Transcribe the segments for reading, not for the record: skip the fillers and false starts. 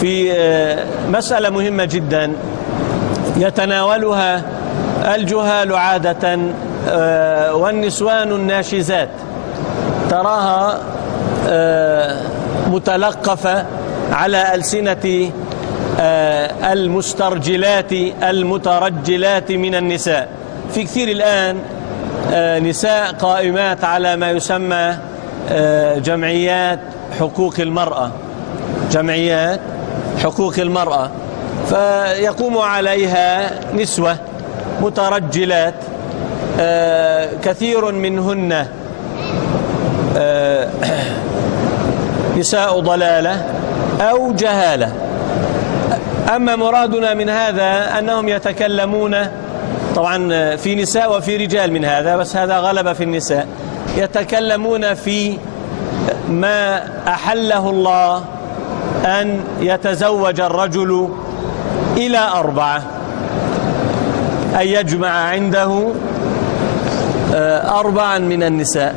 في مسألة مهمة جدا يتناولها الجهال عادة والنسوان الناشزات، تراها متلقفة على ألسنة المسترجلات المترجلات من النساء. في كثير الآن نساء قائمات على ما يسمى جمعيات حقوق المرأة، جمعيات حقوق المرأة، فيقوم عليها نسوة مترجلات، كثير منهن نساء ضلالة أو جهالة. أما مرادنا من هذا أنهم يتكلمون، طبعا في نساء وفي رجال من هذا، بس هذا غلب في النساء، يتكلمون في ما أحله الله أن يتزوج الرجل إلى 4، أن يجمع عنده 4 من النساء،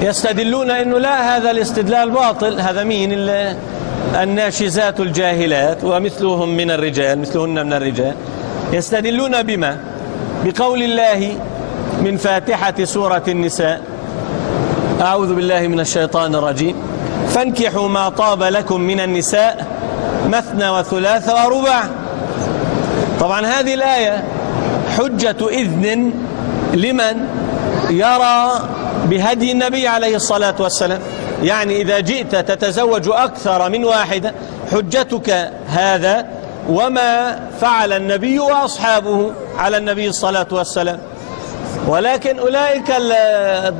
فيستدلون أنه لا، هذا الاستدلال باطل. هذا مين؟ الناشزات الجاهلات ومثلهم من الرجال، مثلهن من الرجال. يستدلون بما؟ بقول الله من فاتحة سورة النساء: أعوذ بالله من الشيطان الرجيم، فانكحوا ما طاب لكم من النساء مثنى وثلاث ورباع. طبعا هذه الآية حجة إذن لمن يرى بهدي النبي عليه الصلاة والسلام، يعني إذا جئت تتزوج أكثر من واحدة حجتك هذا وما فعل النبي وأصحابه على النبي الصلاة والسلام. ولكن أولئك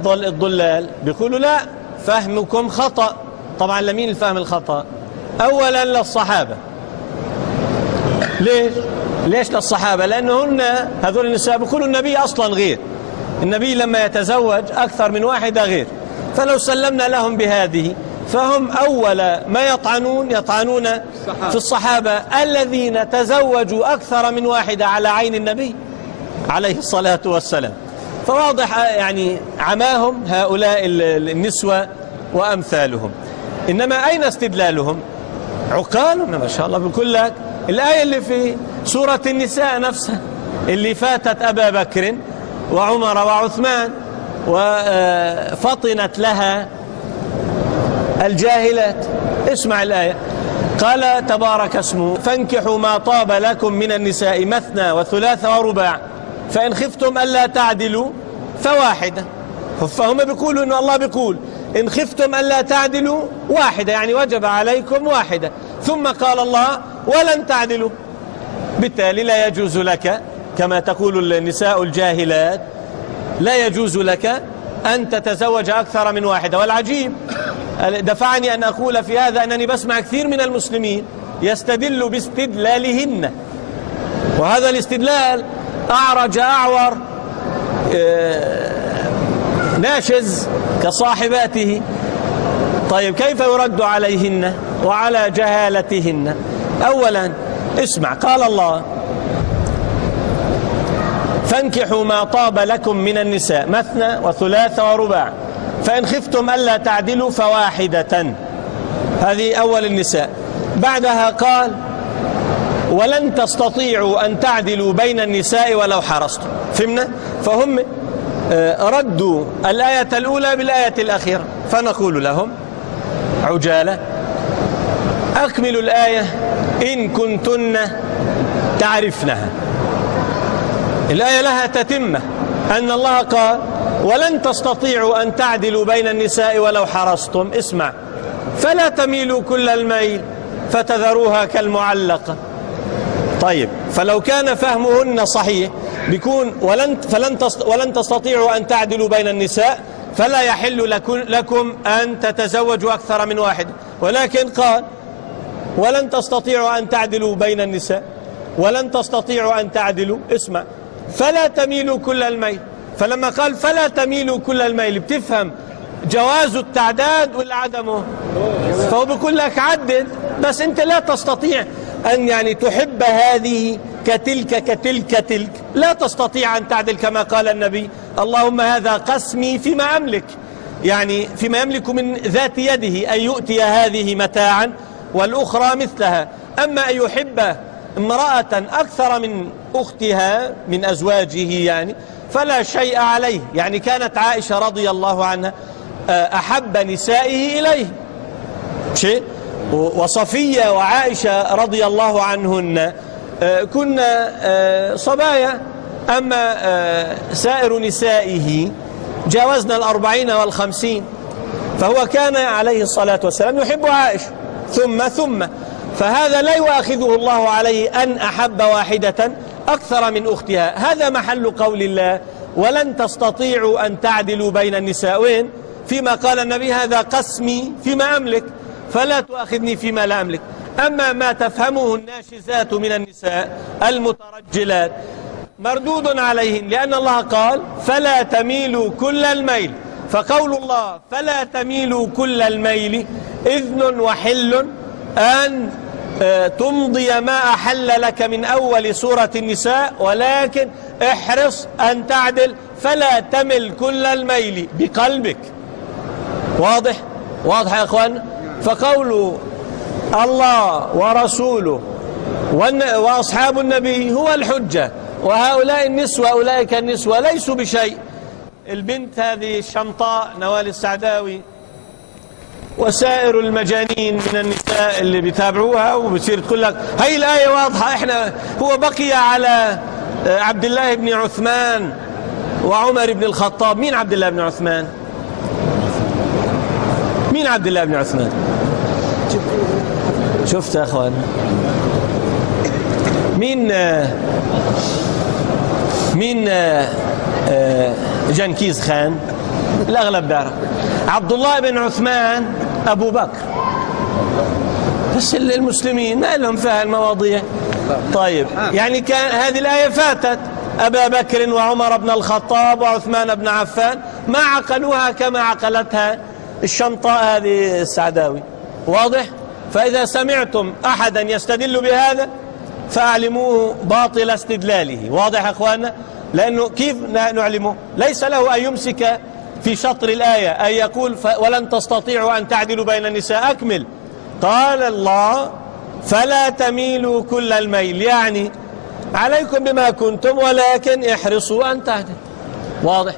الضلال بيقولوا لا، فهمكم خطأ. طبعا لمين الفهم الخطأ؟ أولا للصحابة. ليش للصحابة؟ لأنهن هذول النساء بيقولوا النبي أصلا غير، النبي لما يتزوج أكثر من واحدة غير. فلو سلمنا لهم بهذه فهم أول ما يطعنون في الصحابة الذين تزوجوا أكثر من واحدة على عين النبي عليه الصلاة والسلام. فواضح يعني عماهم هؤلاء النسوة وأمثالهم. إنما أين استدلالهم؟ عقالهم ما شاء الله. بيقول لك الآية اللي في سورة النساء نفسها اللي فاتت أبا بكر وعمر وعثمان وفطنت لها الجاهلات. اسمع الآية، قال تبارك اسمه: فانكحوا ما طاب لكم من النساء مثنى وثلاث ورباع فإن خفتم ألا تعدلوا فواحدة. فهم بيقولوا إن الله بيقول إن خفتم ألا تعدلوا واحدة، يعني وجب عليكم واحدة، ثم قال الله ولن تعدلوا. بالتالي لا يجوز لك كما تقول النساء الجاهلات، لا يجوز لك أن تتزوج أكثر من واحدة. والعجيب دفعني أن أقول في هذا أنني بسمع كثير من المسلمين يستدل باستدلالهن، وهذا الاستدلال أعرج أعور ناشز كصاحباته. طيب كيف يرد عليهن وعلى جهالتهن؟ أولا اسمع، قال الله: فانكحوا ما طاب لكم من النساء مثنى وثلاث ورباع فإن خفتم ألا تعدلوا فواحدة. هذه أول النساء. بعدها قال: ولن تستطيعوا أن تعدلوا بين النساء ولو حرصتم. فهمنا؟ فهم ردوا الآية الأولى بالآية الأخيرة. فنقول لهم عجالة: أكملوا الآية إن كنتن تعرفنها. الآية لها تتمة، أن الله قال: ولن تستطيعوا أن تعدلوا بين النساء ولو حرصتم. اسمع: فلا تميلوا كل الميل فتذروها كالمعلقة. طيب فلو كان فهمهن صحيح بيكون ولن تستطيعوا أن تعدلوا بين النساء، فلا يحل لكم أن تتزوجوا أكثر من واحد. ولكن قال: ولن تستطيعوا أن تعدلوا بين النساء، ولن تستطيعوا أن تعدلوا. اسمع: فلا تميلوا كل الميل. فلما قال فلا تميلوا كل الميل بتفهم جواز التعداد ولا عدمه؟ فهو بيقول لك عدد، بس أنت لا تستطيع أن يعني تحب هذه كتلك، لا تستطيع أن تعدل كما قال النبي: اللهم هذا قسمي فيما أملك. يعني فيما يملك من ذات يده أن يؤتي هذه متاعا والأخرى مثلها. أما أن يحب امرأة أكثر من أختها من أزواجه يعني فلا شيء عليه. يعني كانت عائشة رضي الله عنها أحب نسائه إليه شيء، وصفية وعائشة رضي الله عنهن كنا صبايا. أما سائر نسائه جاوزنا 40 و50، فهو كان عليه الصلاة والسلام يحب عائشة ثم فهذا لا يؤاخذه الله عليه أن أحب واحدة أكثر من أختها. هذا محل قول الله ولن تستطيعوا أن تعدلوا بين النساء، وين؟ فيما قال النبي هذا قسمي فيما أملك فلا تؤاخذني فيما لا أملك. أما ما تفهمه الناشزات من النساء المترجلات مردود عليهن، لأن الله قال فلا تميلوا كل الميل، فقول الله فلا تميلوا كل الميل إذن وحل أن تمضي ما أحل لك من أول سورة النساء، ولكن احرص أن تعدل فلا تمل كل الميل بقلبك. واضح يا أخوان؟ فقول الله ورسوله وأصحاب النبي هو الحجة، وهؤلاء النسوة أولئك النسوة ليسوا بشيء. البنت هذه الشمطاء نوال السعداوي وسائر المجانين من النساء اللي بيتابعوها وبتصير تقول لك هاي الآية واضحة، احنا هو بقي على عبد الله بن عثمان وعمر بن الخطاب. مين عبد الله بن عثمان؟ مين عبد الله بن عثمان؟ شفت يا اخوان؟ مين جنكيز خان؟ الأغلب بيعرف. عبد الله بن عثمان أبو بكر، بس المسلمين ما لهم فيها المواضيع. طيب يعني كان هذه الآية فاتت أبا بكر وعمر بن الخطاب وعثمان بن عفان، ما عقلوها كما عقلتها الشمطاء هذه السعداوي. واضح؟ فإذا سمعتم أحدا يستدل بهذا فأعلموه باطل استدلاله. واضح يا أخوانا؟ لأنه كيف نعلمه؟ ليس له أن يمسك في شطر الآية أن يقول ولن تستطيعوا أن تعدلوا بين النساء. أكمل. قال الله فلا تميلوا كل الميل، يعني عليكم بما كنتم ولكن احرصوا أن تعدلوا. واضح؟